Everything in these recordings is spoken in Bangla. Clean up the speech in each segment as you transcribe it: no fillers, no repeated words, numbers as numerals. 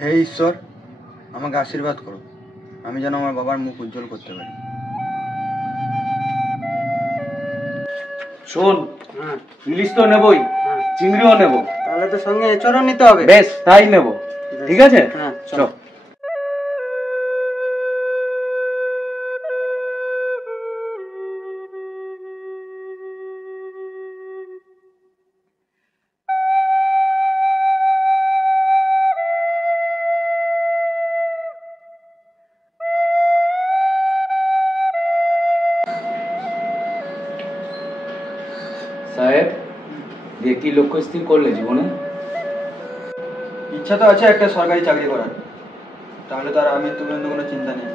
হে ঈশ্বর, আমাকে আশীর্বাদ করো, আমি যেন আমার বাবার মুখ উজ্জ্বল করতে পারি। শোন, ইলিশ তো নেবই, চিংড়িও নেব। তাহলে তো সঙ্গে এঁচড়ও নিতে হবে। বেশ, তাই নেব। ঠিক আছে, হ্যাঁ চল। সাহেব, দিয়ে কি লক্ষ্য স্থির করলে জীবনে? ইচ্ছা তো আছে একটা সরকারি চাকরি করার, তাহলে তার আমি পর্যন্ত কোনো চিন্তা নেই।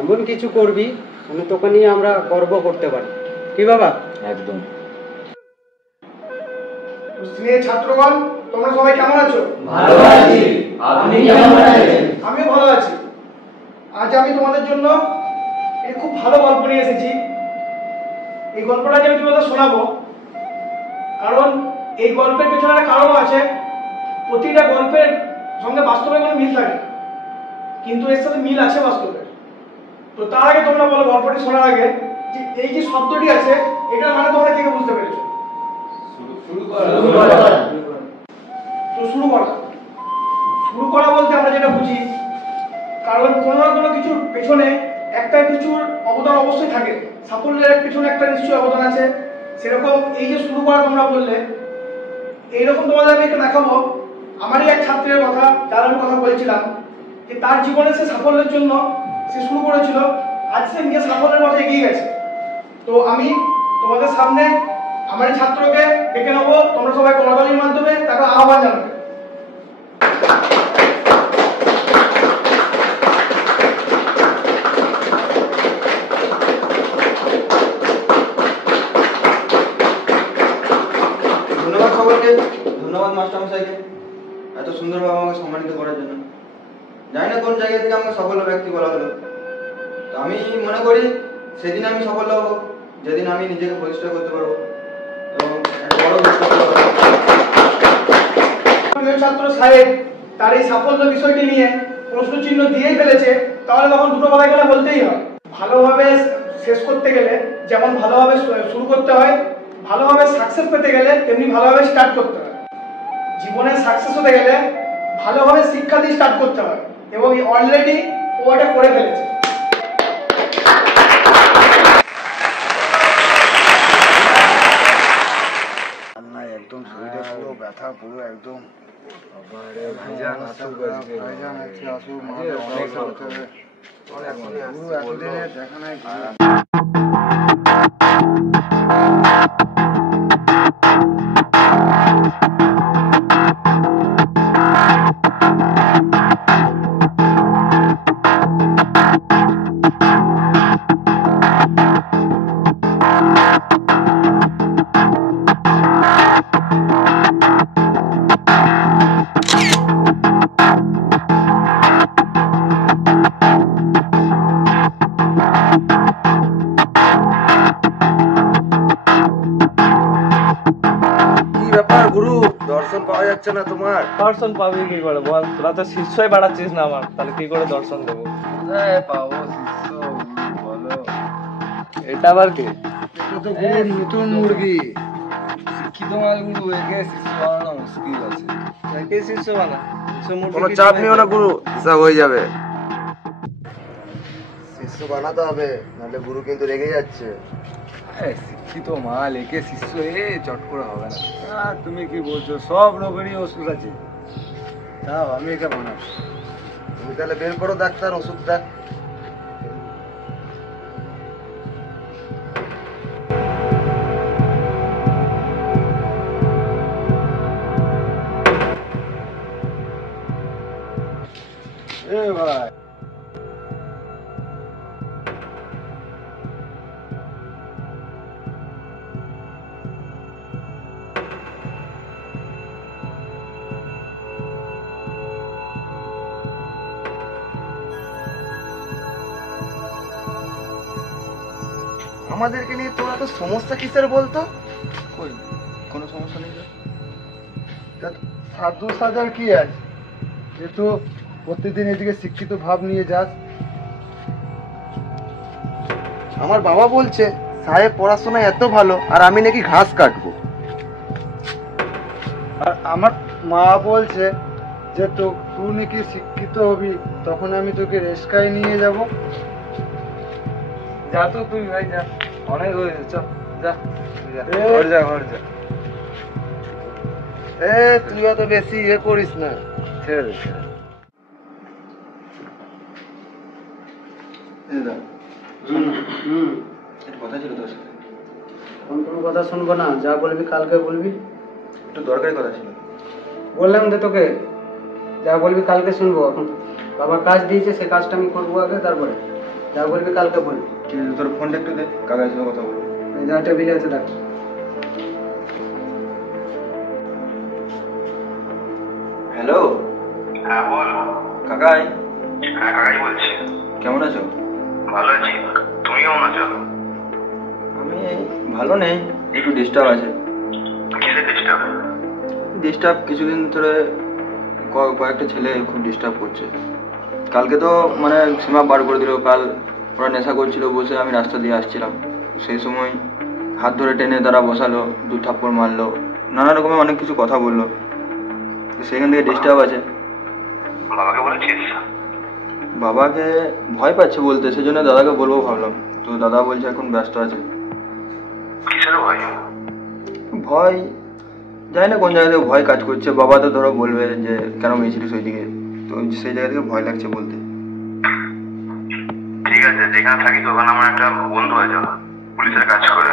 এমন কিছু করবি মানে তোকে নিয়ে আমরা গর্ব করতে পারি, কি বাবা? একদম। ছাত্রগণ, তোমরা সবাই কেমন আছো? ভালো আছি, আপনি কেমন আছেন? আমিও ভালো আছি। আজ আমি তোমাদের জন্য একটি খুব ভালো গল্প নিয়ে এসেছি। এই গল্পটা আমি তোমাদের শোনাবো, কারণ এই গল্পের পেছনে একটা কারণ আছে। প্রতিটা গল্পের সঙ্গে বাস্তবে কোনো মিল থাকে, কিন্তু এর সাথে মিল আছে বাস্তবে। তো তার আগে তোমরা বলো, গল্পটি শোনার আগে, যে এই যে শব্দটি আছে এটা মানে তোমরা কে বুঝতে পেরেছো? তো শুরু করা বলতে আমরা যেটা বুঝি, কারণ কোনো না কোনো কিছুর পেছনে একটা কিছুর অবদান অবশ্যই থাকে। সাফল্যের পেছনে একটা নিশ্চয়ই অবদান আছে। সেরকম এই যে শুরু করা তোমরা বললে, এইরকম তোমাদের আমি একটা দেখাবো আমারই এক ছাত্রের কথা, যার আমি কথা বলেছিলাম, যে তার জীবনে সে সাফল্যের জন্য সে শুরু করেছিল, আজ সে নিজের সাফল্যের পথে এগিয়ে গেছে। তো আমি তোমাদের সামনে আমারই ছাত্রকে ডেকে নেবো, তোমরা সবাই করতালির মাধ্যমে তাকে আহ্বান জানাবে। ধন্যবাদ সকলকে, ধন্যবাদ মাস্টারমশাইকে এত সুন্দরভাবে আমাকে সম্মানিত করার জন্য। জানি না কোন জায়গা থেকে আমাকে সফল ব্যক্তি বলা হলো। তো আমি মনে করি সেদিন আমি সফল হব যেদিন আমি নিজেকে প্রতিষ্ঠা করতে পারবো এবং একটা বড় ছাত্র সাহেব তার এই সাফল্য বিষয়টি নিয়ে প্রশ্ন চিহ্ন দিয়েই ফেলেছে, তাহলে তখন দুটো কথা এখানে বলতেই হয়। ভালোভাবে শেষ করতে গেলে যেমন ভালোভাবে শুরু করতে হয়, ভালোভাবে সাকসেস পেতে গেলে তেমনি ভালোভাবে স্টার্ট করতে হয়। জীবনে সাকসেস হতে গেলে ভালোভাবে শিক্ষা দিয়ে স্টার্ট করতে হয়, এবং অলরেডি ও এটা করে ফেলেছে। একদম শরীরে পুরো ব্যথা, পুরো একদম এতদিনের দেখা নাই। দর্শন পাওয়া যাচ্ছে না তোমার? দর্শন পাবি কি করে বল? তোরা তো শিষ্যই বাড়াচ্ছিস না আমার, তাহলে কি করে দর্শন দেবো? পাবো শিষ্য, বলো। এটা আবার কি? এটা তো গুরুর নতুন মুরগি, শিক্ষিত মাল গুরু একে শিষ্য বানানো মুশকিল আছে। কে শিষ্য বানা কোনো চাপ নিও না গুরু, সব হয়ে যাবে। শিষ্য বানাতে হবে, নাহলে গুরু কিন্তু রেগে যাচ্ছে। শিক্ষিত মাল একে শিষ্য চট করে হবে না। তুমি কি বলছো? সব রোগেরই ওষুধ আছে। যাও আমি একে বানাবো। তুমি তাহলে বের করো ডাক্তার ওষুধটা। এ ভাই আমাদেরকে নিয়ে তোরা তো সমস্যা কিসের বলতো? কই কোনো সমস্যা নেই তো। সাধু সাজার কি আছে? যেহেতু প্রতিদিন এদিকে শিক্ষিত ভাব নিয়ে যাস। আমার বাবা বলছে সাহেব পড়াশোনায় এত ভালো আর আমি নাকি ঘাস কাটবো। আর আমার মা বলছে যে তুই নাকি শিক্ষিত হবি, তখন আমি তোকে রেস্কায় নিয়ে যাব। যা তো তুই ভাই, যা, অনেক হয়েছে, চল যা ঘর যা ঘর যা। তুই অত বেশি করিস না। ছেড়ে দে, ছেড়ে দে। কথা ছিল তোর সাথে। কোনো কথা শুনবো না, যা বলবি কালকে বলবি। একটু দরকারি কথা ছিল। বললাম তো তোকে, যা বলবি কালকে শুনবো। এখন বাবা কাজ দিয়েছে, সে কাজটা আমি করবো আগে, তারপরে যা বলবি কালকে বলবি। ঠিক আছে, তোর ফোনটা একটু দে, কাকার সাথে কথা বলবো। এই যা টেবিলে আছে দেখ। হ্যালো। হ্যাঁ বল। কাকাই। হ্যাঁ কাকাই বলছি। কেমন আছো? ভালো আছি, তুমি কেমন আছো? আমি ভালো নেই, একটু ডিস্টার্ব আছে। কিসের ডিস্টার্ব? ডিস্টার্ব কিছুদিন ধরে কয়েকটা ছেলে খুব ডিস্টার্ব করছে। কালকে তো মানে সীমা পার করে দিল। কাল ওরা নেশা করছিল বসে, আমি রাস্তা দিয়ে আসছিলাম, সেই সময় হাত ধরে টেনে তারা বসালো, 2 থাপ্পড় মারলো, নানা রকমের অনেক কিছু কথা বললো। সেখান থেকে ডিস্টার্ব আছে। বাবাকে বলেছিস? বাবাকে ভয় পাচ্ছে বলতে, সেজন্য দাদাকে বলবো ভাবলাম। তো দাদা বলছে এখন ব্যস্ত আছে। কিসের ভয়? ভয় জানি না কোন জায়গা থেকে ভয় কাজ করছে। বাবা তো ধরো বলবে যে কেন গেছিলিস ওইদিকে, তো সেই জায়গা থেকে ভয় লাগছে বলতে। ঠিক আছে, যেখানে থাকিস ওখানে আমার একটা বন্ধু আছে, পুলিশের কাজ করে।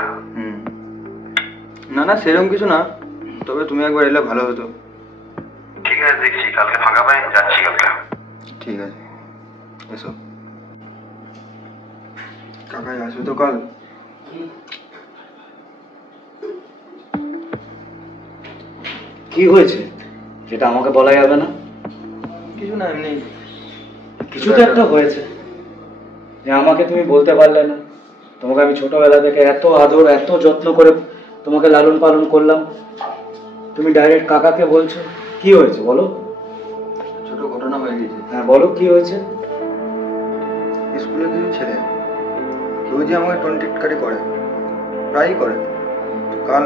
না না সেরকম কিছু না, তবে তুমি একবার এলে ভালো হতো। ঠিক আছে, দেখছি কালকে ফাঁকা পাই, যাচ্ছি কালকে। ঠিক আছে, এসো। কাকাই আসবে তো কাল? কি হয়েছে যেটা আমাকে বলা যাবে না? কিছু না, এমনি কিছু তো একটা হয়েছে যে আমাকে তুমি বলতে পারলে না। তোমাকে আমি ছোটবেলা থেকে এত আদর এত যত্ন করে তোমাকে লালন পালন করলাম, তুমি ডাইরেক্ট কাকাকে বলছো। কি হয়েছে বলো? ছোট ঘটনা হয়ে গেছে। হ্যাঁ বলো, কি হয়েছে? স্কুলে কিছু ছেলে কেউ যে আমাকে টন্টিটকারি করে, প্রায়ই করে। কাল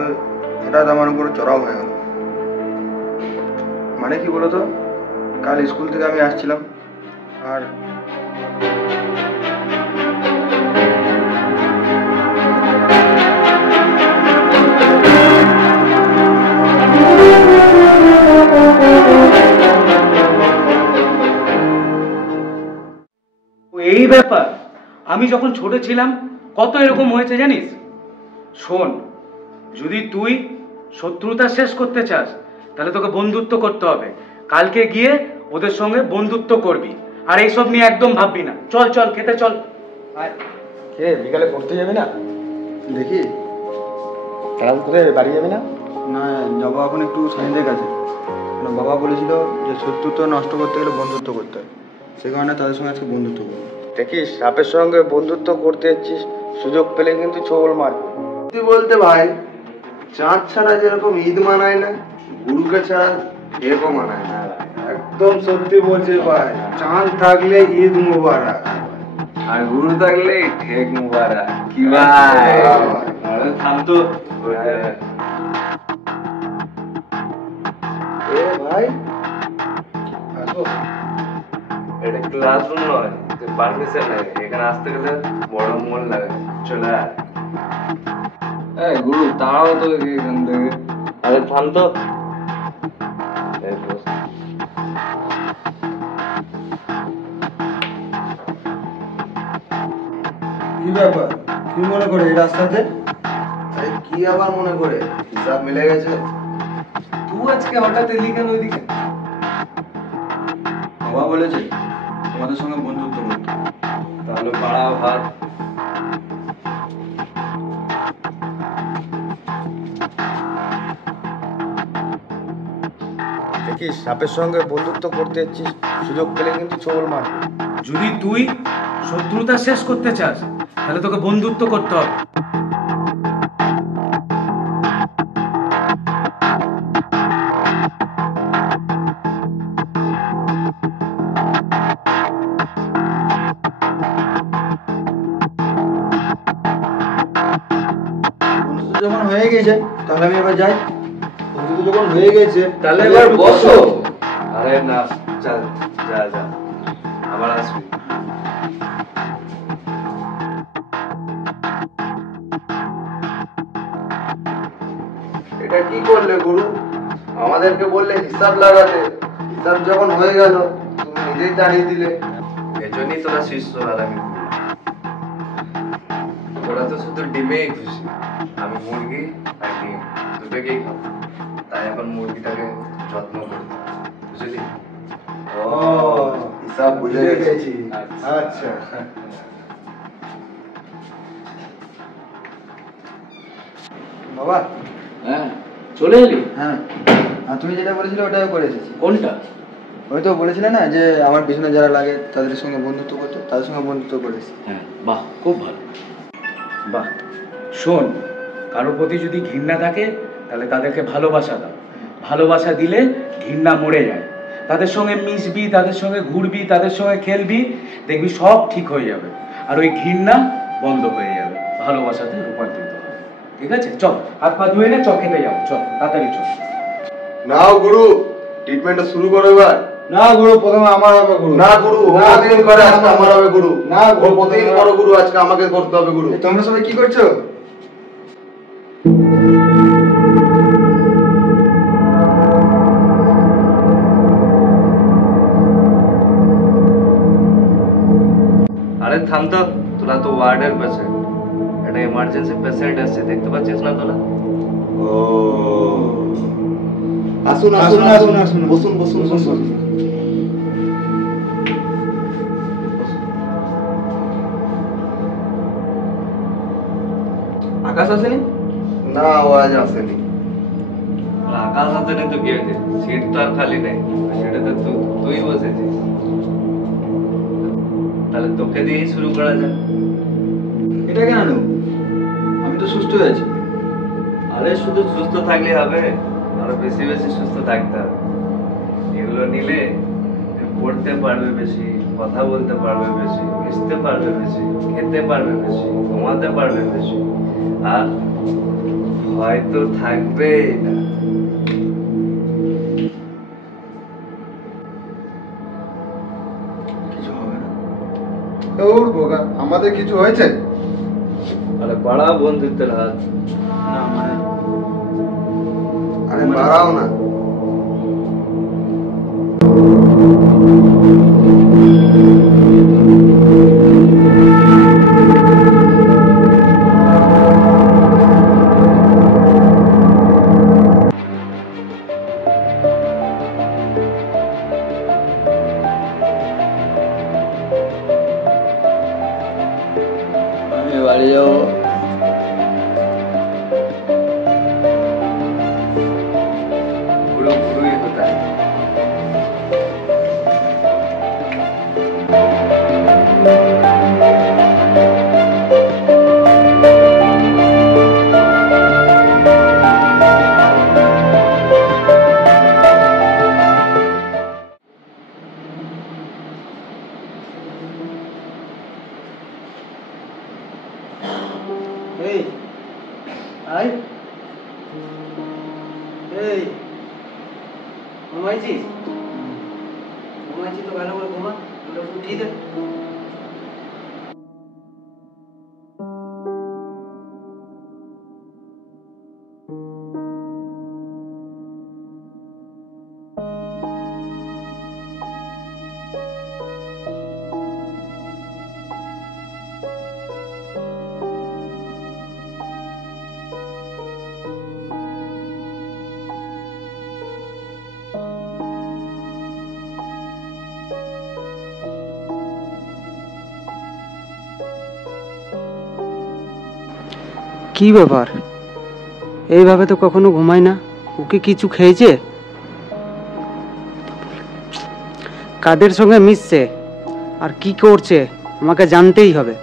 হঠাৎ আমার উপর চড়াও হয়ে গেল। মানে কি বলতো, কাল স্কুল থেকে আমি আসছিলাম আর এই ব্যাপার। আমি যখন ছোট ছিলাম কত এরকম হয়েছে জানিস। শোন, যদি তুই শত্রুতা শেষ করতে চাস তাহলে তোকে বন্ধুত্ব করতে হবে। কালকে গিয়ে ওদের সঙ্গে বন্ধুত্ব করবি, আর এইসব নিয়ে একদম ভাববি না। চল চল খেতে চল। কে বিকালে পড়তে যাবি না? দেখি। কাল করে বাড়ি যাবি না? না, যাবো এখন একটু সাইন্সের কাছে। বাবা বলেছিল যে শত্রুত্ব নষ্ট করতে গেলে বন্ধুত্ব করতে হয়, সে কারণে তাদের সঙ্গে আজকে বন্ধুত্ব করবো। দেখিস, সাপের সঙ্গে বন্ধুত্ব করতে যাচ্ছিস, সুযোগ পেলে কিন্তু ছোবল মারবি। সত্যি বলতে ভাই, চাঁদ ছাড়া যেরকম ঈদ মানায় না, গুরুকে ছাড়া এরকম মানায় না। একদম সত্যি বলছিস ভাই, চাঁদ থাকলে ঈদ মুবারক, আর গুরু থাকলে ঠেক মুবারক। কি ভাই? থাম তো। ভাই আসবো। এটা ক্লাসরুম নয়, পারমিশন লাগে, এখানে আসতে গেলে বড় মন লাগে। চলে আয়। এই গুরু তারাও তো এখান থেকে। আরে থাম তো। এই বস। কি ব্যাপার, কি মনে করে এই রাস্তাতে? আরে কি আবার মনে করে, হিসাব মিলে গেছে। তুই আজকে হঠাৎ এলি কেন ওইদিকে? বাবা বলেছে তোমাদের সঙ্গে বন্ধুত্ব করতে। তাহলে বাড়াও হাত। দেখিস সাপের সঙ্গে বন্ধুত্ব করতে যাচ্ছিস, সুযোগ পেলে কিন্তু ছোবল মারবি। যদি তুই শত্রুতা শেষ করতে চাস তাহলে তোকে বন্ধুত্ব করতে হবে। বন্ধুত্ব যখন হয়ে গেছে তাহলে আমি এবার যাই। বন্ধুত্ব যখন হয়ে গেছে তাহলে এবার বসো। আরে না, চল যা যা, আবার আসবি। এটা কি করলে গুরু? আমাদেরকে বললে হিসাব লাগাতে, হিসাব যখন হয়ে গেল তুমি নিজেই দাঁড়িয়ে দিলে। এজন্যই তোরা শিষ্য আর আমি গুরু। তোরা তো শুধু ডিমেই খুশি, আমি মুরগি আর ডিম দুটোকেই খাবো। তাই এখন মুরগিটাকে যত্ন করতে হবে, বুঝলি? ও হিসাব বুঝে গেছি। আচ্ছা বাবা। হ্যাঁ, চলে এলি? হ্যাঁ, আর তুমি যেটা বলেছিলে ওটাও করে এসেছি। কোনটা? ওই তো বলেছিলে না যে আমার পিছনে যারা লাগে তাদের সঙ্গে বন্ধুত্ব করতে, তাদের সঙ্গে বন্ধুত্ব করে এসেছি। হ্যাঁ, বাহ, খুব ভালো। বাহ, শোন, কারোর প্রতি যদি ঘৃণা থাকে তাহলে তাদেরকে ভালোবাসা দাও। ভালোবাসা দিলে ঘৃণা মরে যায়। তাদের সঙ্গে মিশবি, তাদের সঙ্গে ঘুরবি, তাদের সঙ্গে খেলবি, দেখবি সব ঠিক হয়ে যাবে। আর ওই ঘৃণা বন্ধ হয়ে যাবে, ভালোবাসাতে রূপান্তরিত হবে। ঠিক আছে, চল হাত পা ধুয়ে নে, চল খেতে যাও, চল তাড়াতাড়ি চল। নাও গুরু, ট্রিটমেন্টটা শুরু করো এবার। না গুরু, প্রথমে আমার হবে গুরু। না গুরু, ও প্রতিদিন করে, আজকে আমার হবে গুরু। না ও প্রতিদিন করো গুরু, আজকে আমাকে করতে হবে গুরু। তোমরা সবাই কি করছো? আরে থাম তো, তোরা তো ওয়ার্ডের পেশেন্ট, এটা এমার্জেন্সি পেশেন্ট এসছে, দেখতে পাচ্ছিস না তোরা? ও আসুন আসুন আসুন আসুন, বসুন বসুন বসুন। আকাশ আসেনি? না, ও আজ আসেনি। আকাশ হাতে নেই তো কি হয়েছে, সিট তো আর খালি নেই, সেটাতে তুই বসেছিস। তাহলে তোকে দিয়েই শুরু করা যাক। এটা কেন নেব? আমি তো সুস্থ হয়ে আছি। আরে শুধু সুস্থ থাকলে হবে, আরো বেশি বেশি সুস্থ থাকতে হবে। এগুলো নিলে তুই পড়তে পারবে বেশি, কথা বলতে পারবে বেশি, মিশতে পারবে বেশি, খেতে পারবে বেশি, ঘুমাতে পারবে বেশি, আর হয়তো থাকবে না। কিছু হবে না। ওর বোকা, আমাদের কিছু হয়েছে? আরে বড়া বন্ধুত্বের হাত। না মানে আরে বাড়াও না। আমি বাড়ি যাবো। পুরো পুরোই কোথায়? এই আয়, এই ঘুমাইছিস? ঘুমাইছি তো ভালো করে ঘুমা, উঠিয়ে দে। কি ব্যাপার? এইভাবে তো কখনো ঘুমায় না। ওকে কিছু খেয়েছে? কাদের সঙ্গে মিশছে আর কি করছে আমাকে জানতেই হবে।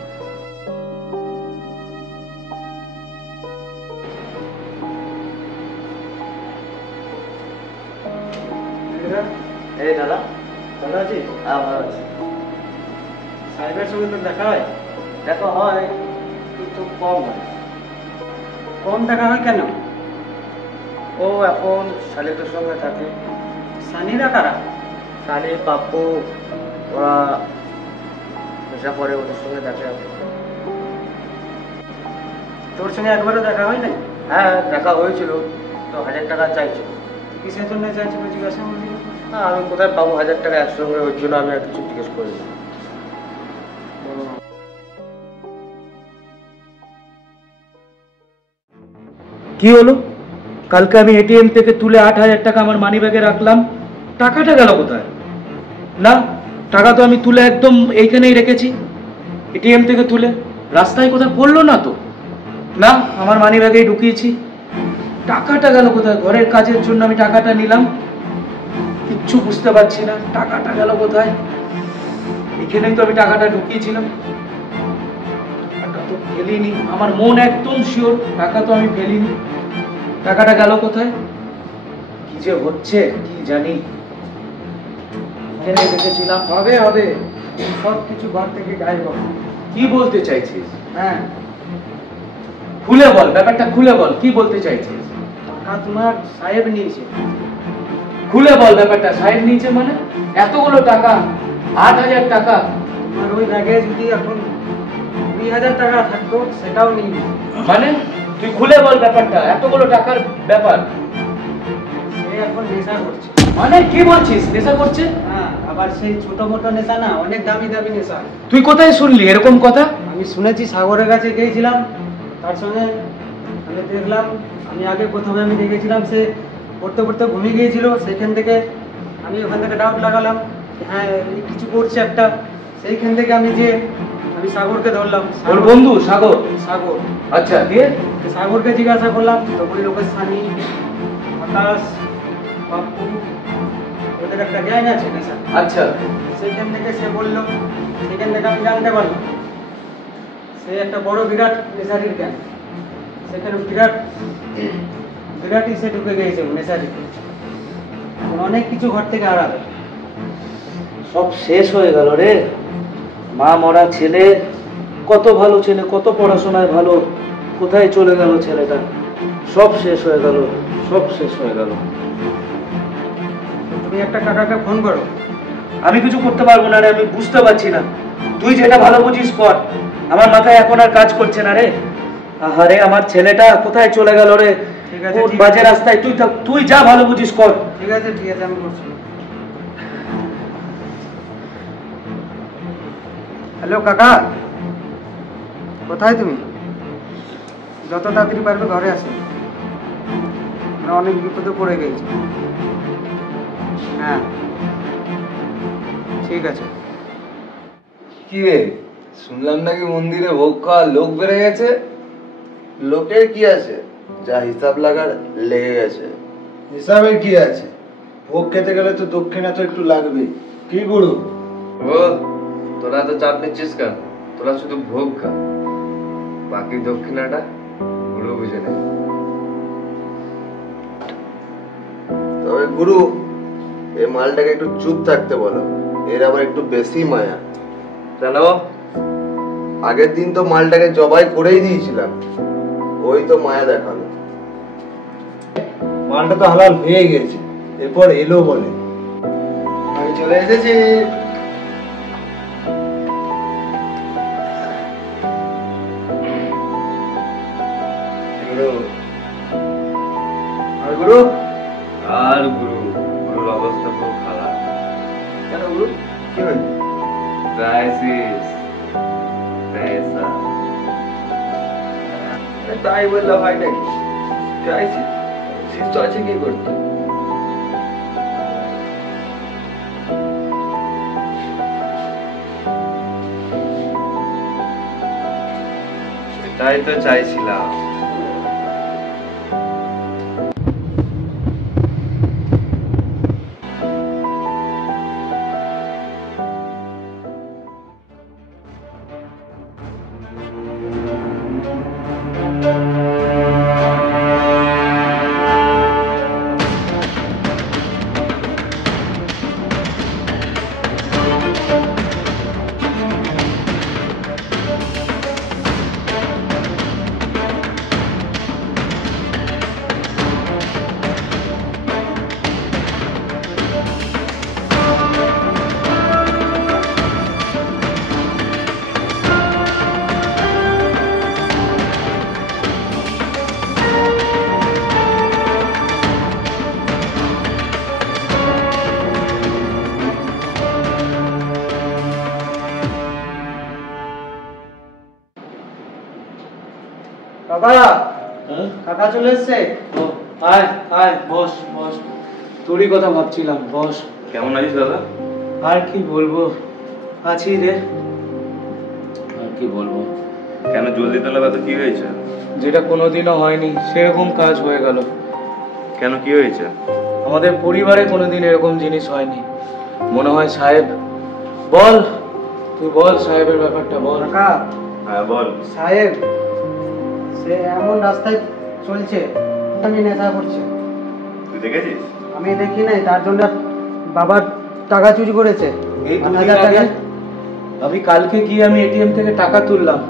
এই দাদা, ভালো আছিস? হ্যাঁ ভালো আছি। সাহেবের সঙ্গে তো দেখা হয়? দেখো হয় কিন্তু কম হয়। কম দেখা হয় কেন? ও এখন শালিকের সঙ্গে থাকে। সানিরা কারা? শালি পাপ্পু ওরা নেশা করে, ওদের সঙ্গে দেখা হবে। তোর সঙ্গে একবারও দেখা হয় নাই? হ্যাঁ দেখা হয়েছিল, তো 1000 টাকা চাইছিল। কিসের জন্য চাইছিল জিজ্ঞাসা করলি? হ্যাঁ আমি কোথায় পাবো 1000 টাকা একসঙ্গে, ওই জন্য আমি আর কিছু জিজ্ঞেস করিনি। কি হলো? কালকে আমি এটিএম থেকে তুলে 8000 টাকা আমার মানি ব্যাগে রাখলাম, টাকাটা গেল কোথায়? না, টাকা তো আমি তুলে একদম এইখানেই রেখেছি, এটিএম থেকে তুলে রাস্তায় কোথায় পড়লো না তো? না, আমার মানি ব্যাগেই ঢুকিয়েছি। টাকাটা গেল কোথায়? ঘরের কাজের জন্য আমি টাকাটা নিলাম, কিচ্ছু বুঝতে পারছি না টাকাটা গেল কোথায়। এখানেই তো আমি টাকাটা ঢুকিয়েছিলাম, টাকা তো ফেলিনি। আমার মন একদম শিওর টাকা তো আমি ফেলিনি। টাকাটা গেল কোথায়? কি যে হচ্ছে কি জানি। এখানে রেখেছিলাম। হবে হবে, সব কিছু ঘর থেকে গায়েব হবে। কি বলতে চাইছিস? হ্যাঁ, খুলে বল, ব্যাপারটা খুলে বল, কি বলতে চাইছিস? টাকা তোমার সাহেব নিয়েছে। খুলে বল ব্যাপারটা। সাহেব নিচে মানে? এতগুলো টাকা, 8000 টাকা। তোমার ওই ব্যাগে যদি এখন 20,000 টাকা থাকতো সেটাও নিয়ে নিত। মানে তুই খুলে বল ব্যাপারটা, এতগুলো টাকার ব্যাপার। সে এখন নেশা করছে। মানে কি বলছিস? নেশা করছে? হ্যাঁ, আবার সেই ছোট মোটো নেশা না, অনেক দামি দামি নেশা। তুই কোথায় শুনলি এরকম কথা? আমি শুনেছি, সাগরের কাছে গিয়েছিলাম, তার সঙ্গে আমি দেখলাম, প্রথমে আমি দেখেছিলাম সে পড়তে পড়তে ঘুমিয়ে গিয়েছিল। সেখান থেকে আমি ওখান থেকে ডাউট লাগালাম, হ্যাঁ এই কিছু করছে একটা। সেইখান থেকে আমি সাগরকে ধরলাম। ওর বন্ধু সাগর? সাগর। আচ্ছা, দিয়ে? সাগরকে জিজ্ঞাসা করলাম, তখন লোকের সানি, আকাশ, পাপ্পু, ওদের একটা গ্যাং আছে নেশা। আচ্ছা, সেইখান থেকে সে বললো, সেখান থেকে আমি জানতে পারলাম সে একটা বড় বিরাট নেশারির গ্যাং। সেখানে বিরাট ইসে ঢুকে গিয়েছে নেশারিতে। অনেক কিছু ঘর থেকে হারাবে। সব শেষ হয়ে গেল রে। মা মরা ছেলে, কত ভালো ছেলে, কত পড়াশোনায় ভালো, কোথায় চলে গেল ছেলেটা? সব শেষ হয়ে গেল, সব শেষ হয়ে গেল। তুমি একটা কাকাকে ফোন করো। আমি কিছু করতে পারবো না রে, আমি বুঝতে পারছি না। তুই যেটা ভালো বুঝিস কর, আমার মাথায় এখন আর কাজ করছে না রে। আরে আমার ছেলেটা কোথায় চলে গেল রে? ঠিক আছে, কোন বাজে রাস্তায়? তুই যা ভালো বুঝিস কর। ঠিক আছে আমি করছি। হ্যালো কাকা, কোথায় তুমি? যত তাড়াতাড়ি পারবে ঘরে আসো, আমরা অনেক বিপদে পড়ে গেছি। হ্যাঁ ঠিক আছে। কি রে, শুনলাম নাকি মন্দিরে ভোগ খাওয়ার লোক বেড়ে গেছে? লোকের কি আছে, যা হিসাব লাগার লেগে গেছে। হিসাবের কি আছে? ভোগ খেতে গেলে তো দক্ষিণা তো একটু লাগবে। কি গুরু? ও তোরা তো চাপ নিচ্ছিস কেন? তোরা শুধু ভোগ খা, বাকি দক্ষিণাটা গুরু বুঝে নেয়। তবে গুরু, এই মালটাকে একটু চুপ থাকতে বলো, এর আবার একটু বেশি মায়া। কেন? আগের দিন তো মালটাকে জবাই করেই দিয়েছিলাম, ওই তো মায়া দেখালো। মালটা তো হালাল হয়ে গেছে, এরপর এলো বলে। আমি চলে এসেছি। গুরু আর গুরু আর গুরুর অবস্থা খুব খারাপ। কেন গুরু, কি হয়েছে? ক্রাইসিস, পয়সা। তাই বললে হয় নাকি? ক্রাইসিস শিষ্য আছে কি করতে? তাই তো চাইছিলাম। কাকা, কাকা চলে এসছে। আয় আয়, বস বস। তোরই কথা ভাবছিলাম, বস। কেমন আছিস দাদা? আর কি বলবো, আছি রে। আর কি বলবো? কেন জলদি তোলা ব্যথা, কি হয়েছে? যেটা কোনোদিনও হয়নি সেরকম কাজ হয়ে গেল। কেন, কি হয়েছে? আমাদের পরিবারে কোনোদিন এরকম জিনিস হয়নি। মনে হয় সাহেব, বল তুই বল সাহেবের ব্যাপারটা বল। কাকা, হ্যাঁ বল। সাহেব সে এমন রাস্তায় চলছে, আমি নেশা করছে। তুই দেখেছিস? আমি দেখি নাই, তার জন্য বাবার টাকা চুরি করেছে। এই 8,000 দুদিন আগে টাকা। আমি কালকে গিয়ে আমি এটিএম থেকে টাকা তুললাম,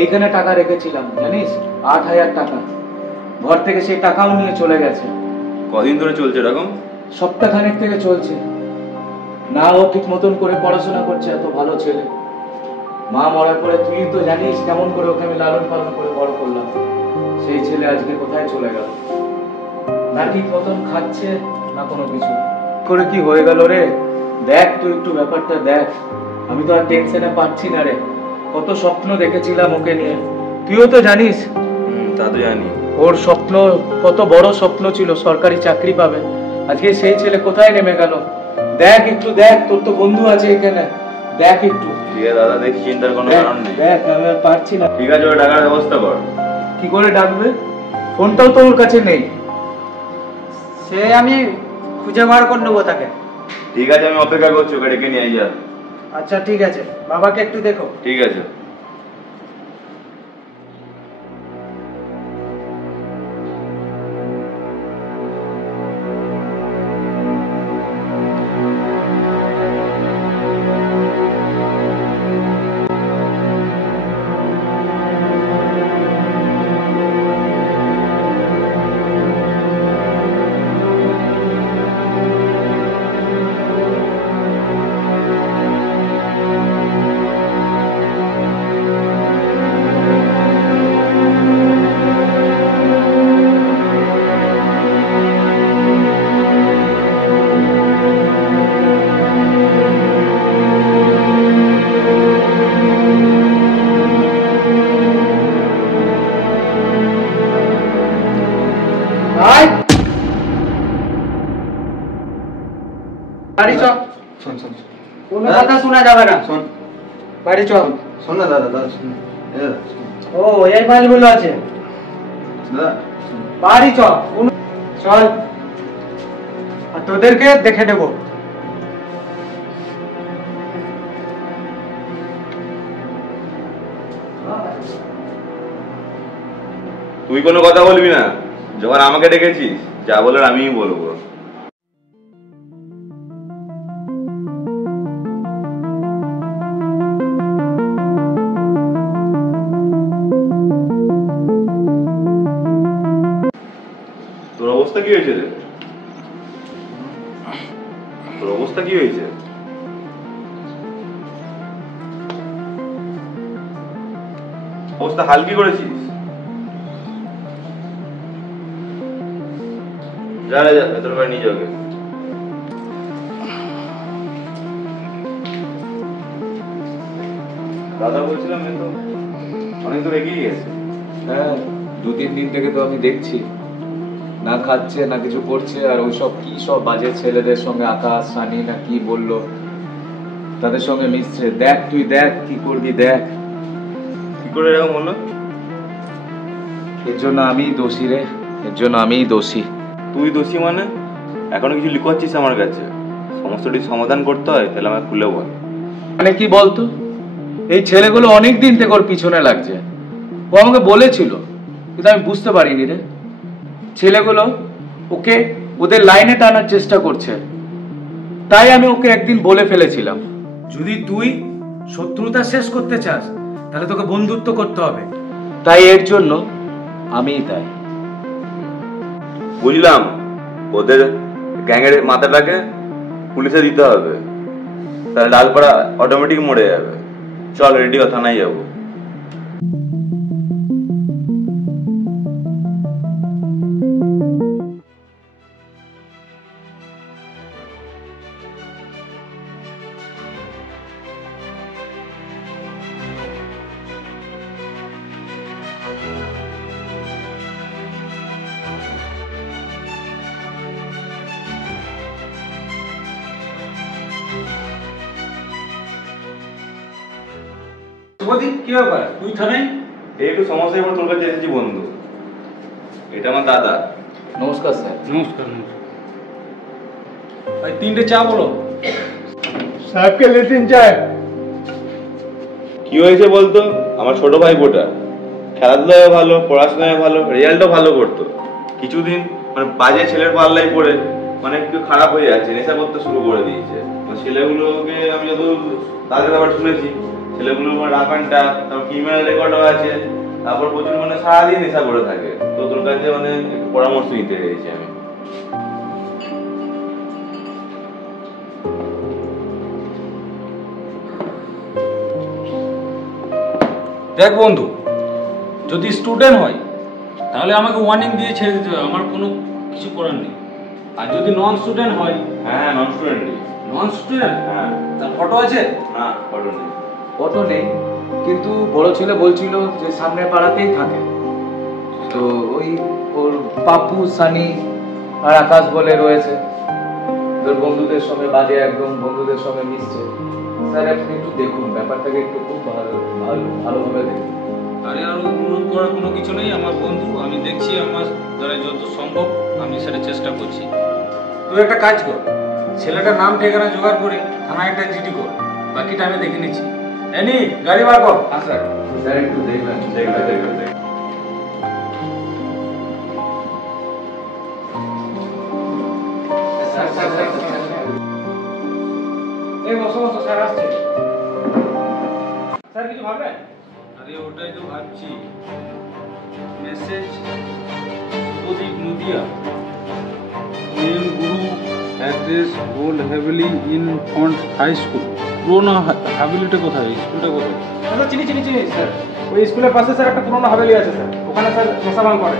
এইখানে টাকা রেখেছিলাম জানিস, 8,000 টাকা। ঘর থেকে সেই টাকাও নিয়ে চলে গেছে। কদিন ধরে চলছে এরকম? সপ্তাহখানেক থেকে চলছে। না ও ঠিক মতন করে পড়াশোনা করছে, এত ভালো ছেলে। মা মরার পরে তুই তো জানিস কেমন করে ওকে আমি লালন পালন করে বড় করলাম। সেই ছেলে আজকে কোথায় চলে গেল? না ঠিক মতন খাচ্ছে না কোনো কিছু। করে কি হয়ে গেল রে? দেখ তুই একটু ব্যাপারটা দেখ। আমি তো আর টেনশনে পাচ্ছি না রে। কত স্বপ্ন দেখেছিলাম ওকে নিয়ে, তুইও তো জানিস। তা তো জানি। ওর স্বপ্ন, কত বড় স্বপ্ন ছিল সরকারি চাকরি পাবে। আজকে সেই ছেলে কোথায় নেমে গেল? দেখ একটু দেখ, তোর তো বন্ধু আছে এখানে, দেখ একটু। ঠিক আছে দাদা, দেখি, চিন্তার কোনো কারণ নেই। দেখ, আমি আর পারছি না। ঠিক আছে, ওর টাকার ব্যবস্থা কর। কি করে ডাকবে? ফোনটাও তো ওর কাছে নেই। সে আমি খুঁজে বার করে নেবো তাকে। ঠিক আছে, আমি অপেক্ষা করছি, ওকে ডেকে নিয়ে যা। আচ্ছা ঠিক আছে, বাবাকে একটু দেখো। ঠিক আছে। বাড়ি চ। শোন শোন শোন। কোনো কথা শোনা যাবে না। শোন বাড়ি চ। শোন না দাদা, দাদা শোন। এ দাদা শোন। ও এই ফাইলগুলো আছে, দাদা বাড়ি চ। চল, আর তোদেরকে দেখে দেবো। তুই কোনো কথা বলবি না, যখন আমাকে ডেকেছিস যা বলার আমিই বলবো। তোর অবস্থা কি হয়েছে রে? তোর অবস্থা কি হয়েছে? অবস্থা হাল কি করেছিস? যা যা ভেতর করে নিয়ে যাবে। দাদা বলছিলাম তো অনেক দূর এগিয়ে গেছে। হ্যাঁ, 2-3 দিন থেকে তো আমি দেখছি না খাচ্ছে না কিছু করছে, আর ওইসব কি সব বাজে ছেলেদের সঙ্গে আকাশ সানি না কি বললো তাদের সঙ্গে মিশছে। দেখ তুই দেখ কি করবি, দেখ। কি করে এরকম হলো? এর জন্য আমিই দোষী রে, এর জন্য আমিই দোষী। তুই দোষী মানে? এখনো কিছু লুকোচ্ছিস আমার কাছে? সমস্যাটি সমাধান করতে হয় তাহলে আমাকে খুলে বল। মানে কি বলতো, এই ছেলেগুলো অনেক দিন থেকে ওর পিছনে লাগছে। ও আমাকে বলেছিল কিন্তু আমি বুঝতে পারিনি রে। ছেলেগুলো ওকে ওদের লাইনে টানার চেষ্টা করছে, তাই আমি ওকে একদিন বলে ফেলেছিলাম যদি তুই শত্রুতা শেষ করতে চাস তাহলে তোকে বন্ধুত্ব করতে হবে। তাই এর জন্য আমিই তাই। বুঝলাম, ওদের গ্যাংয়ের মাথাটাকে পুলিশে দিতে হবে, তাহলে ডালপাড়া অটোমেটিক মরে যাবে। চল রেডি হ, থানায় যাবো। শুভদীপ, কি ব্যাপার তুই থানায়? এই একটু সমস্যায় পড়ে তোর কাছে এসেছি বন্ধু। এটা আমার দাদা। নমস্কার স্যার। নমস্কার। ভাই 3টে চা বলো। সাহেবকে লেটিন চায়। কি হয়েছে বলতো? আমার ছোট ভাই বোটা খেলাধুলায় ভালো, পড়াশোনায় ভালো, রেজাল্টও ভালো করতো। কিছুদিন মানে বাজে ছেলের পাল্লায় পড়ে মানে একটু খারাপ হয়ে যাচ্ছে, নেশা করতে শুরু করে দিয়েছে। ছেলেগুলোকে আমি যত তাদের ব্যাপার শুনেছি, ছেলেগুলো রাফ অ্যান্ড টাফ, তারপর ক্রিমিনাল রেকর্ডও আছে, তারপর প্রচুর মানে সারাদিন নেশা করে থাকে। তো তোর কাছে মানে একটু পরামর্শ নিতে চাইছি আমি। দেখ বন্ধু, যদি স্টুডেন্ট হয় তাহলে আমাকে ওয়ার্নিং দিয়ে ছেড়ে দিতে হবে, আমার কোনো কিছু করার নেই। আর যদি নন স্টুডেন্ট হয়, হ্যাঁ নন স্টুডেন্টই। নন স্টুডেন্ট, হ্যাঁ। তার ফটো আছে? না ফটো নেই। ফটো নেই, কিন্তু বড় ছেলে বলছিল যে সামনে পাড়াতেই থাকে। তো ওই ওর পাপু সানি আর আকাশ বলে রয়েছে, ওদের বন্ধুদের সঙ্গে বাজে একদম বন্ধুদের সঙ্গে মিশছে। স্যার আপনি একটু দেখুন ব্যাপারটাকে, একটু খুব ভালোভাবে দেখুন। আরে আর অনুরোধ করার কোনো কিছু নেই, আমার বন্ধু, আমি দেখছি আমার দ্বারা যত সম্ভব আমি সেটা চেষ্টা করছি। তুই একটা কাজ কর, ছেলেটার নাম ঠিকানা জোগাড় করে থানায় একটা জিডি কর, বাকিটা আমি দেখে নিচ্ছি। এনি গাড়ি বার কর। আচ্ছা স্যার একটু দেখবেন। দেখবে। এই বসো বসো, স্যার আসছে। স্যার কিছু ভাবলেন? আরে ওটাই তো ভাবছি। Message Subhadip Nadia, name Guru, address old haveli in font high school. পুরোনো হাভেলিটা কোথায়? স্কুলটা কোথায়? স্যার চিনি স্যার, ওই স্কুলের পাশে স্যার একটা পুরোনো হাভেলি আছে স্যার, ওখানে স্যার নেশাবান করে।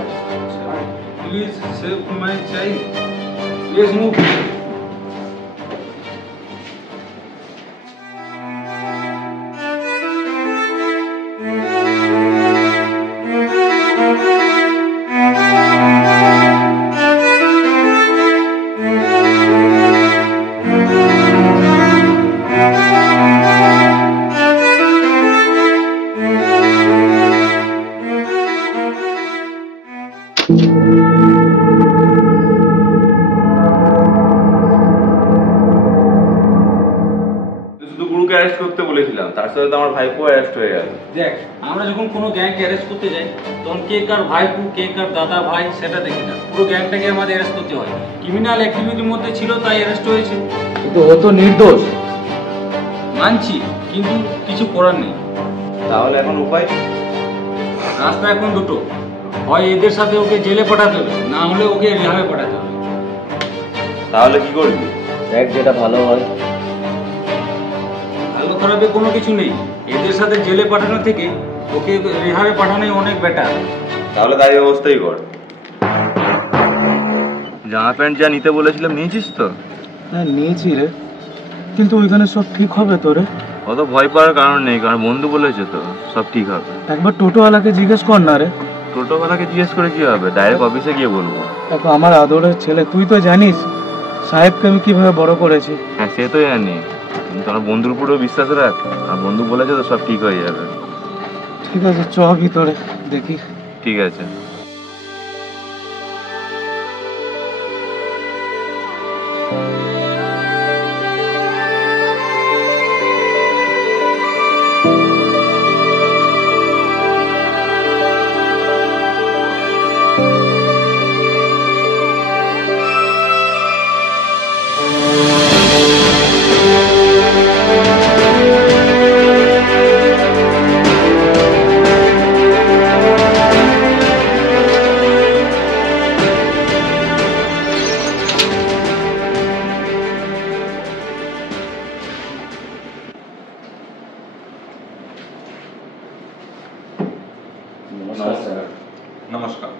Please save my child, please move. Arrest করতে বলেছিলাম, তার সাথে তো আমার ভাইপো অ্যারেস্ট হয়ে গেল। দেখ, আমরা যখন কোনো গ্যাংকে অ্যারেস্ট করতে যাই তখন কে কার ভাইপো, কে কার দাদা ভাই সেটা দেখি না, পুরো গ্যাংটাকে আমাদের অ্যারেস্ট করতে হয়। ক্রিমিনাল অ্যাক্টিভিটির মধ্যে ছিল তাই অ্যারেস্ট হয়েছে। কিন্তু ও তো নির্দোষ। মানছি, কিন্তু কিছু করার নেই। তাহলে এখন উপায়? রাস্তা এখন দুটো, হয় এদের সাথে ওকে জেলে পাঠাতে হবে, না হলে ওকে রিহাবে পাঠাতে হবে। তাহলে কি করবি? দেখ যেটা ভালো হয়। ভালো খারাপে কোনো কিছু নেই, এদের সাথে জেলে পাঠানো থেকে ওকে রেহাবে পাঠানোই অনেক বেটার। তাহলে তাই ব্যবস্থাই কর। জামা প্যান্ট যা নিতে বলেছিলাম নিয়েছিস তো? হ্যাঁ নিয়েছি রে, কিন্তু ওইখানে সব ঠিক হবে তো রে? অত ভয় পাওয়ার কারণ নেই, কারণ বন্ধু বলেছে তো সব ঠিক হবে। একবার টোটোওয়ালাকে জিজ্ঞেস কর না রে। টোটোওয়ালাকে জিজ্ঞেস করে কি হবে, ডাইরেক্ট অফিসে গিয়ে বলবো। দেখো আমার আদরের ছেলে, তুই তো জানিস সাহেবকে আমি কিভাবে বড় করেছি। হ্যাঁ সে তো জানি, কিন্তু আমার বন্ধুর উপরেও বিশ্বাস রাখ, আমার বন্ধু বলেছে তো সব ঠিক হয়ে যাবে। ঠিক আছে চ ভিতরে দেখি। ঠিক আছে। নমস্কার।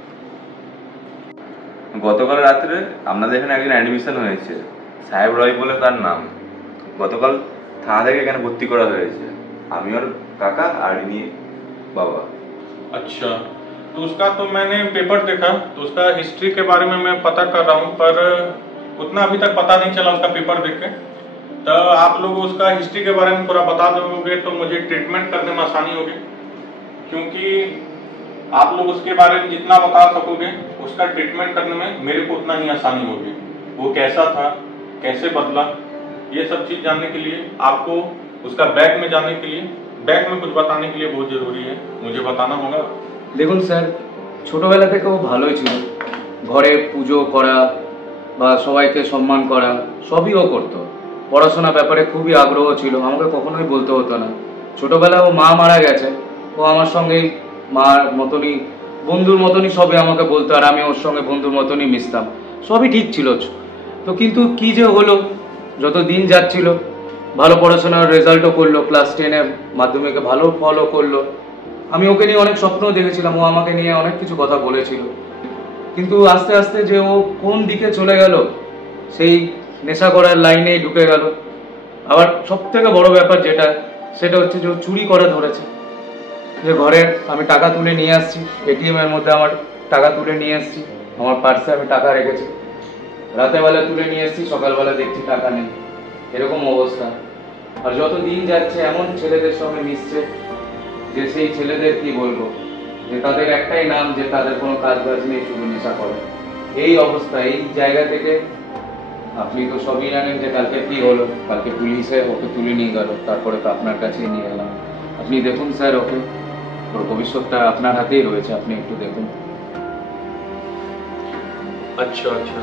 গতকাল রাত্রে আপনাদের এখানে একজন অ্যাডমিশন হয়েছে, সাহেব রয় বলে তার নাম। গতকাল থানা থেকে এখানে ভর্তি করা হয়েছে, আমি ওর কাকা আর ইনি বাবা। अच्छा, तो उसका तो मैंने पेपर देखा, तो उसका हिस्ट्री के बारे में मैं पता कर रहा हूँ, पर उतना अभी तक पता नहीं चला उसका पेपर देख के। तो आप लोग उसका हिस्ट्री के बारे में थोड़ा बता दोगे तो मुझे ट्रीटमेंट करने में आसानी होगी, क्योंकि आप लोग उसके बारे में जितना बता सकोगे उसका ट्रीटमेंट करने में मेरे को उतना ही आसानी होगी। वो कैसा था, कैसे बदला, ये सब चीज़ जानने के लिए आपको उसका बैक में जानने के लिए, बैक में कुछ बताने के लिए बहुत जरूरी है, मुझे बताना होगा। দেখুন স্যার, ছোটবেলা থেকে ও ভালোই ছিল, ঘরে পুজো করা বা সবাইকে সম্মান করা সবই ও করতো। পড়াশোনার ব্যাপারে খুবই আগ্রহ ছিল, আমাকে কখনোই বলতে হতো না। ছোটবেলায় ও মা মারা গেছে, ও আমার সঙ্গেই মার মতনই বন্ধুর মতনই সবই আমাকে বলতো, আর আমি ওর সঙ্গে বন্ধুর মতনই মিশতাম, সবই ঠিক ছিল। তো কিন্তু কি যে হলো, যত দিন যাচ্ছিল ভালো পড়াশোনার রেজাল্টও করলো, ক্লাস 10-এ মাধ্যমিকে ভালো ফলও করলো। আমি ওকে নিয়ে অনেক স্বপ্নও দেখেছিলাম, ও আমাকে নিয়ে অনেক কিছু কথা বলেছিল, কিন্তু আস্তে আস্তে যে ও কোন দিকে চলে গেল, সেই নেশা করার লাইনেই ঢুকে গেল। আবার সব থেকে বড় ব্যাপার যেটা, সেটা হচ্ছে যে ও চুরি করা ধরেছে। যে ঘরে আমি টাকা তুলে নিয়ে আসছি, এটিএমের মধ্যে আমার টাকা তুলে নিয়ে আসছি, আমার পার্সে আমি টাকা রেখেছি, রাতের বেলা তুলে নিয়ে এসছি, সকালবেলা দেখছি টাকা নেই, এরকম অবস্থা। আর যত দিন যাচ্ছে এমন ছেলেদের সঙ্গে মিশছে যে সেই ছেলেদের কি বলবো, যে তাদের একটাই নাম, যে তাদের কোনো কাজ বাজ নেই, শুধু নেশা করে। এই অবস্থা, এই জায়গা থেকে আপনি তো সবই জানেন যে কালকে কি হলো, কালকে পুলিশে ওকে তুলে নিয়ে গেল, তারপরে তো আপনার কাছেই নিয়ে এলাম। আপনি দেখুন স্যার, ওকে, ওর ভবিষ্যৎটা আপনার হাতেই রয়েছে, আপনি একটু দেখুন। अच्छा अच्छा,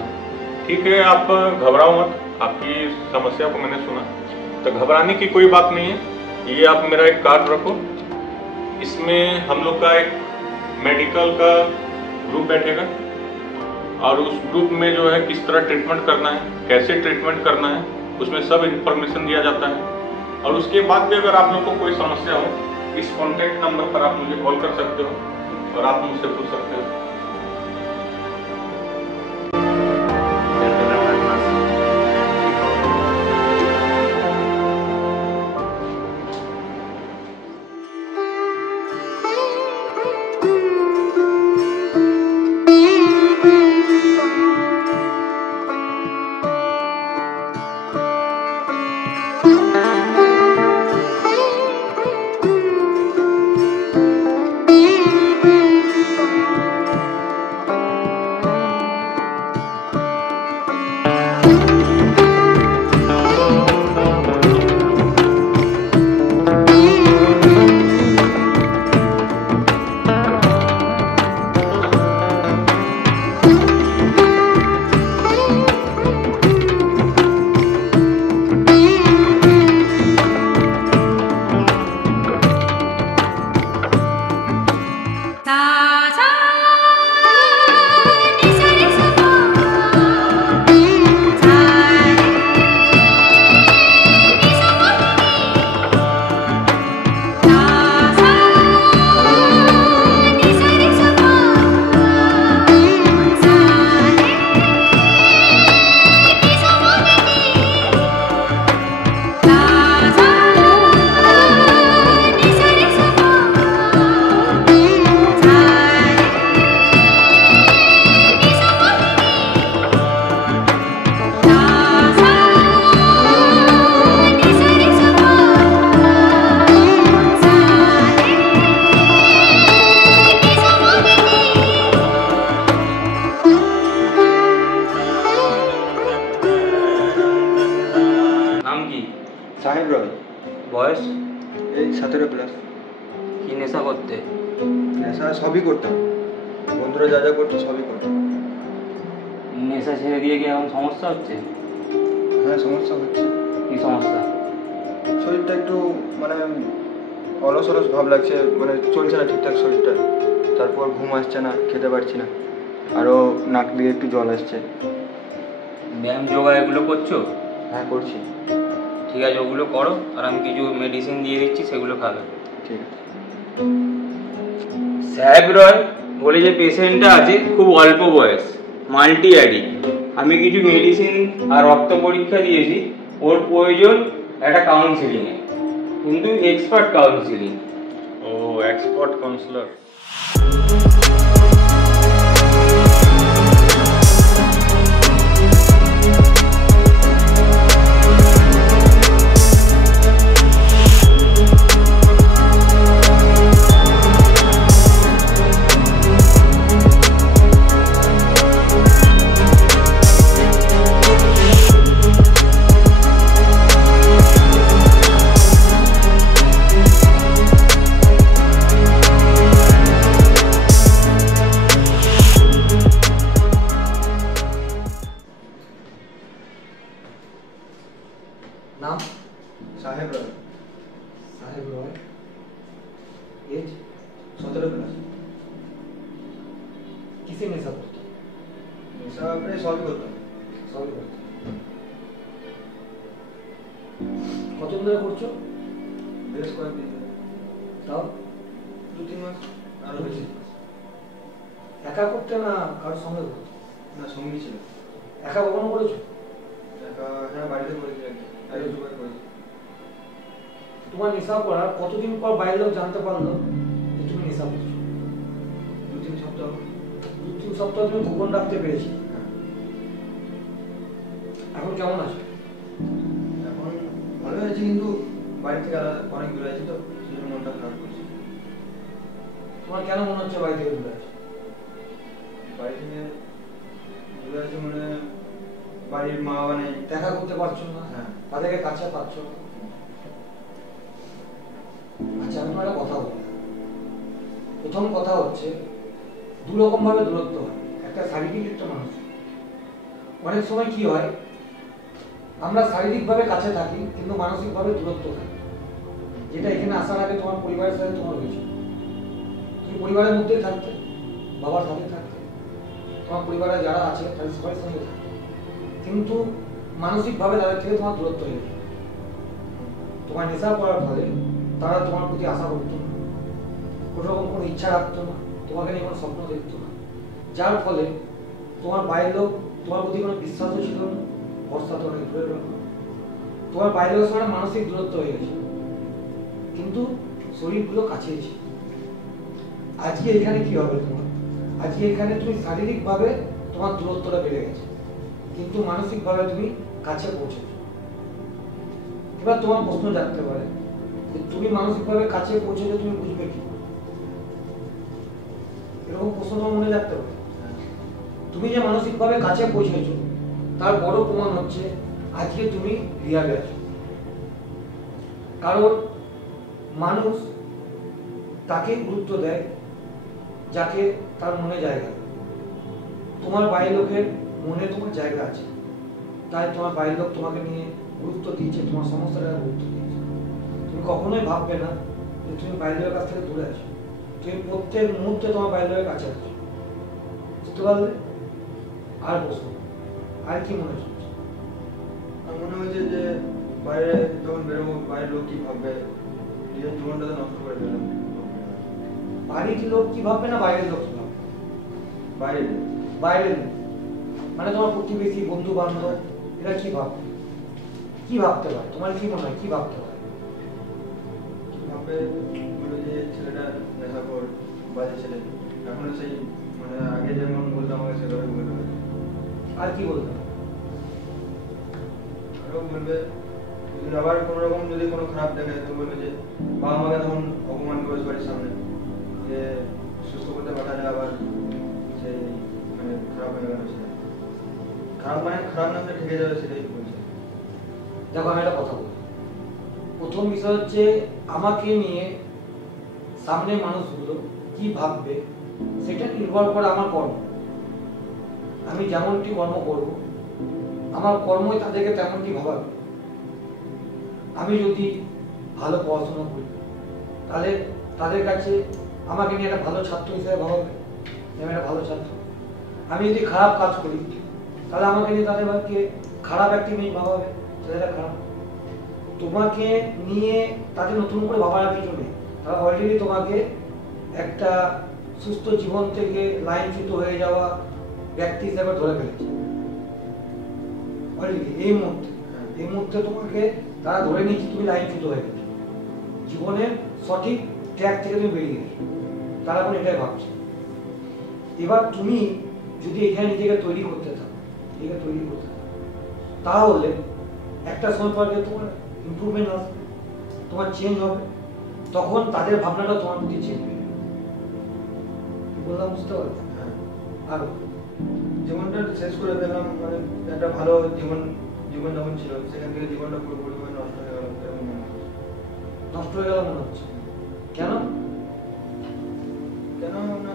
ठीक है, आप घबराओ मत, आपकी समस्या को मैंने सुना, तो घबराने की कोई बात नहीं है। ये आप मेरा एक कार्ड रखो, इसमें हम लोग का एक मेडिकल का ग्रुप बैठेगा, और उस ग्रुप में जो है किस तरह ट्रीटमेंट करना है, कैसे ट्रीटमेंट करना है, उसमें सब इन्फॉर्मेशन दिया जाता है। और उसके बाद भी अगर आप लोग को कोई समस्या हो, इस कॉन्टैक्ट नंबर पर आप मुझे कॉल कर सकते हो और आप मुझसे पूछ सकते हो। সাহেব রয়। বয়স? এই 17+। কি নেশা করতে? নেশা সবই করতাম, বন্ধুরা যা যা করতো সবই করতাম। নেশা ছেড়ে দিয়ে কি এখন সমস্যা হচ্ছে? হ্যাঁ সমস্যা হচ্ছে। কি সমস্যা? শরীরটা একটু মানে অলস অলস ভাব লাগছে, মানে চলছে না ঠিকঠাক শরীরটা। তারপর ঘুম আসছে না, খেতে পারছি না, আরও নাক দিয়ে একটু জল আসছে। ব্যায়াম যোগা এগুলো করছো? হ্যাঁ করছি। ঠিক আছে, ওগুলো করো, আর আমি কিছু মেডিসিন দিয়ে দিচ্ছি, সেগুলো খাবে। ঠিক আছে। সাহেব রয় বলে যে পেশেন্টটা আছে খুব অল্প বয়স, মাল্টি অ্যাডিক্ট। আমি কিছু মেডিসিন আর রক্ত পরীক্ষা দিয়েছি, ওর প্রয়োজন একটা কাউন্সিলিংয়ে, কিন্তু এক্সপার্ট কাউন্সিলিং। ও এক্সপার্ট কাউন্সিলর। नाम? साहेब रॉय। साहेब रॉय। एज? 17+। किसी नेशा करते? नेशा अपने सॉल्व करता। সবই করতে। কতদিন ধরে করছো? বেশ কয়েকদিন ধরে। তাও 2-3 মাস আরো বেশি। একা করতে না কারোর সঙ্গে করতে? না সঙ্গী ছিল। একা কখনো করেছো? একা হ্যাঁ বাড়িতে করেছি, আগে দুবার করেছি। তোমার নেশা করার কতদিন পর বাইরের লোক জানতে পারলো যে তুমি নেশা করছো? 2-3 সপ্তাহ। 2-3 সপ্তাহ তুমি গোপন রাখতে পেরেছি। এখন কেমন আছো? এখন ভালো আছি, কিন্তু বাড়ি থেকে অনেক দূরে আছি, তো সেই জন্য মনটা খারাপ করছে। তোমার কেন মনে হচ্ছে বাড়ি থেকে দূরে আছো? বাড়ি থেকে দূরে আছি মানে বাড়ির মা বাবা নেই, দেখা করতে পারছো না। হ্যাঁ তাদেরকে কাছে পাচ্ছ না। আচ্ছা আমি তোমার একটা কথা বলি। প্রথম কথা হচ্ছে দুরকম ভাবে দূরত্ব হয়, একটা শারীরিক একটা মানসিক। অনেক সময় কি হয়, আমরা শারীরিকভাবে কাছে থাকি কিন্তু মানসিকভাবে দূরত্ব থাকি, যেটা এখানে আসার আগে তোমার পরিবারের সাথে তোমার হয়েছিল। তুমি পরিবারের মধ্যেই থাকতে, বাবার সাথে থাকতে, তোমার পরিবারে যারা আছে তাদের সবার সঙ্গে থাকতে, কিন্তু মানসিকভাবে তাদের থেকে তোমার দূরত্ব হয়ে যায়। তোমার নেশা করার ফলে তারা তোমার প্রতি আশা করতো না, কোনো রকম কোনো ইচ্ছা রাখতো না, তোমাকে নিয়ে কোনো স্বপ্ন দেখতো না, যার ফলে তোমার বাইরের লোক তোমার প্রতি কোনো বিশ্বাসও ছিল না, ভরসা তো অনেক দূরের ব্যাপার। তোমার বাইরের লোকের সঙ্গে মানসিক দূরত্ব হয়ে গেছে, কিন্তু শরীরগুলো কাছেই ছিল। আজকে এখানে কি হবে তোমার? আজকে এখানে তুমি শারীরিকভাবে তোমার দূরত্বটা বেড়ে গেছে, কিন্তু মানসিকভাবে তুমি কাছে পৌঁছেছো। এবার তোমার প্রশ্ন জানতে পারে যে তুমি মানসিকভাবে কাছে পৌঁছেছো, তুমি বুঝবে কি? এরকম প্রশ্ন তোমার মনে রাখতে পারে। তুমি যে মানসিকভাবে কাছে পৌঁছেছো তার বড় প্রমাণ হচ্ছে আজকে তুমি রিহাবে আছো। কারণ মানুষ তাকে গুরুত্ব দেয় যাকে তার মনে জায়গা। তোমার বাইরের লোকের মনে তোমার জায়গা আছে, তাই তোমার বাইরের লোক তোমাকে নিয়ে গুরুত্ব দিয়েছে, তোমার সমস্যাটা গুরুত্ব দিয়েছে। তুমি কখনোই ভাববে না যে তুমি বাইরের লোকের কাছ থেকে দূরে আছো। তুমি প্রত্যেক মুহূর্তে তোমার বাইরের লোকের কাছে আছো। বুঝতে পারলে? আর প্রশ্ন, আর কি মনে হচ্ছে? আমার মনে হয়েছে যে বাইরে যখন বেরোবো বাইরের লোক কি ভাববে, নিজের জীবনটা তো নষ্ট করে ফেললাম। বাড়ির লোক কি ভাববে না বাইরের লোক কি ভাববে? বাইরের বাইরের লোক মানে তোমার প্রতিবেশী, বন্ধু বান্ধব, এরা কি ভাববে? কি ভাবতে পারে? তোমার কি মনে হয় কি ভাবতে পারে? কি ভাববে বলে যে ছেলেটা নেশা কর, বাজে ছেলে, এখন সেই মানে আগে যেমন বলতো আমাকে সেভাবে বলবে। আর কি বলবে? আরও বলবে যদি আবার কোনো রকম যদি কোনো খারাপ দেখে তো বলবে যে বাবা মাকে তখন অপমান করে বাড়ির সামনে, যে সুস্থ করতে পাঠালে আবার সেই মানে খারাপ হয়ে গেল। সেটা খারাপ মানে খারাপ নামটা ঠেকে যাবে, সেটাই বলছে। দেখো আমি একটা কথা বলি, প্রথম বিষয় হচ্ছে আমাকে নিয়ে সামনে মানুষগুলো কি ভাববে সেটা নির্ভর করে আমার কর্ম। আমি যেমনটি কর্ম করব আমার কর্মই তাদেরকে তেমনটি ভাবাবে। আমি যদি ভালো পড়াশোনা করি তাহলে তাদের কাছে আমাকে নিয়ে একটা ভালো ছাত্র হিসেবে ভাবাবে, আমি একটা ভালো ছাত্র। আমি যদি খারাপ কাজ করি তাহলে আমাকে নিয়ে তাদেরকে খারাপ একটি মেয়ে ভাবাবে, সেটা খারাপ। তোমাকে নিয়ে তাদের নতুন করে ভাবার কিছু নেই, তারা অলরেডি তোমাকে একটা সুস্থ জীবন থেকে লাইনচ্যুত হয়ে যাওয়া ব্যক্তি হিসেবে ধরে ফেলেছে অলরেডি। এই মুহূর্তে তোমাকে তারা ধরে নিয়েছে তুমি লাইনচ্যুত হয়ে গেছো, জীবনের সঠিক ট্র্যাক থেকে তুমি বেরিয়ে গেছো, তারা এখন এটাই ভাবছে। এবার তুমি যদি এখানে নিজেকে তৈরি করতে থাকো তাহলে একটা সময় পর তোমার ইমপ্রুভমেন্ট আসবে, তোমার চেঞ্জ হবে, তখন তাদের ভাবনাটা তোমার প্রতি চেঞ্জ হবে। বললাম বুঝতে পারছো? আর জীবনটা শেষ করে দিলাম, মানে একটা ভালো জীবনযাপন ছিল, সেখান থেকে জীবনটা পুরোপুরি নষ্ট হয়ে গেল। নষ্ট হয়ে গেল মনে হচ্ছে কেন? কেন না,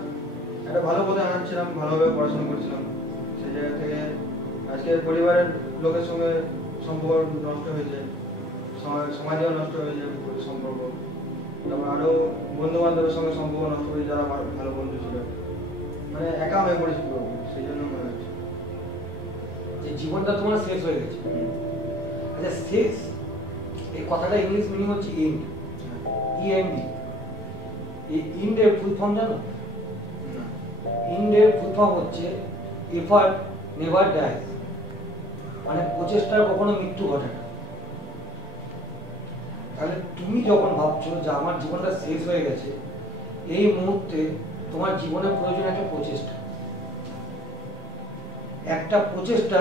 একটা ভালো পথে আনাচ্ছিলাম, ভালোভাবে পড়াশোনা করছিলাম, সেই জায়গা থেকে আজকে পরিবারের লোকের সঙ্গে সম্পর্ক নষ্ট হয়েছে, সমাজেও নষ্ট হয়েছে সম্পর্ক, তারপর আরও বন্ধু বান্ধবের সঙ্গে সম্পর্ক নষ্ট হয়েছে যারা ভালো বন্ধু ছিল, মানে একা হয়ে পড়েছি পুরো। সেই জন্য মনে হচ্ছে যে জীবনটা তোমার শেষ হয়ে গেছে। আচ্ছা, শেষ এই কথাটা ইংলিশ মিনিং হচ্ছে এন্ড, END। এই এন্ডের ফুল ফর্ম জানো? এন্ডের ফুল ফর্ম হচ্ছে এফার্ট নেভার ডাইজ, মানে প্রচেষ্টার কখনো মৃত্যু ঘটে না। তাহলে তুমি যখন ভাবছো যে আমার জীবনটা শেষ হয়ে গেছে, এই মুহূর্তে তোমার জীবনের প্রয়োজন একটা প্রচেষ্টা। একটা প্রচেষ্টা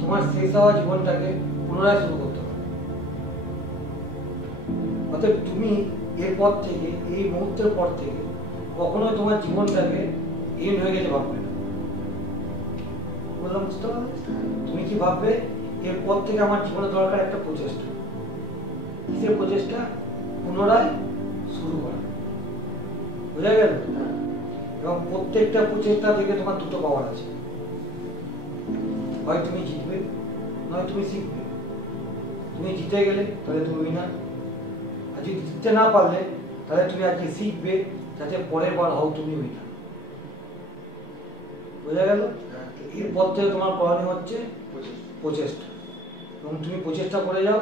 তোমার শেষ হওয়া জীবনটাকে পুনরায় শুরু করতে হবে। অতএব তুমি এরপর থেকে, এই মুহূর্তের পর থেকে কখনোই তোমার জীবনটাকে এন্ড হয়ে গেছে ভাববে না। বললাম বুঝতে পারবে? তুমি কি ভাববে, এরপর থেকে আমার জীবনে দরকার একটা প্রচেষ্টা। কিসের প্রচেষ্টা? পুনরায় শুরু করা। বোঝা গেল? এবং প্রত্যেকটা প্রচেষ্টা থেকে তোমার দুটো পাওয়ার আছে, হয় তুমি জিতবে, নয় তুমি শিখবে। তুমি জিতে গেলে তাহলে তুমি উইনার, আর যদি জিততে না পারলে তাহলে তুমি আজকে শিখবে যাতে পরের বার হও তুমি উইনার। বোঝা গেল? এরপর থেকে তোমার করণীয় হচ্ছে প্রচেষ্টা, এবং তুমি প্রচেষ্টা করে যাও,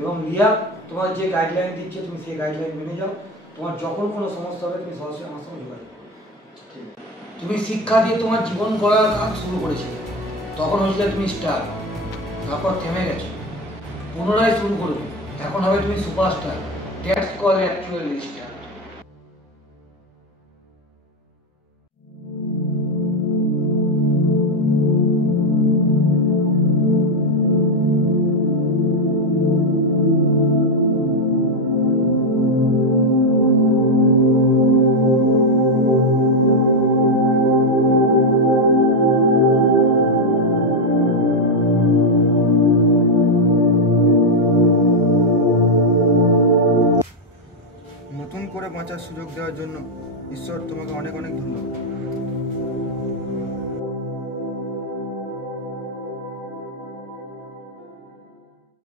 এবং রিয়া তোমার যে গাইডলাইন দিচ্ছে তুমি সেই গাইডলাইন মেনে যাও। তোমার যখন কোনো সমস্যা হবে তুমি সরাসরি আমার সঙ্গে যোগাযোগ করো। তুমি শিক্ষা দিয়ে তোমার জীবন গড়ার কাজ শুরু করেছিলে, তখন হয়েছিল তুমি স্টার, তারপর থেমে গেছো, পুনরায় শুরু করবে, এখন হবে তুমি superstar. That's call actually star. নতুন করে বাঁচার সুযোগ দেওয়ার জন্য ঈশ্বর তোমাকে অনেক অনেক ধন্যবাদ।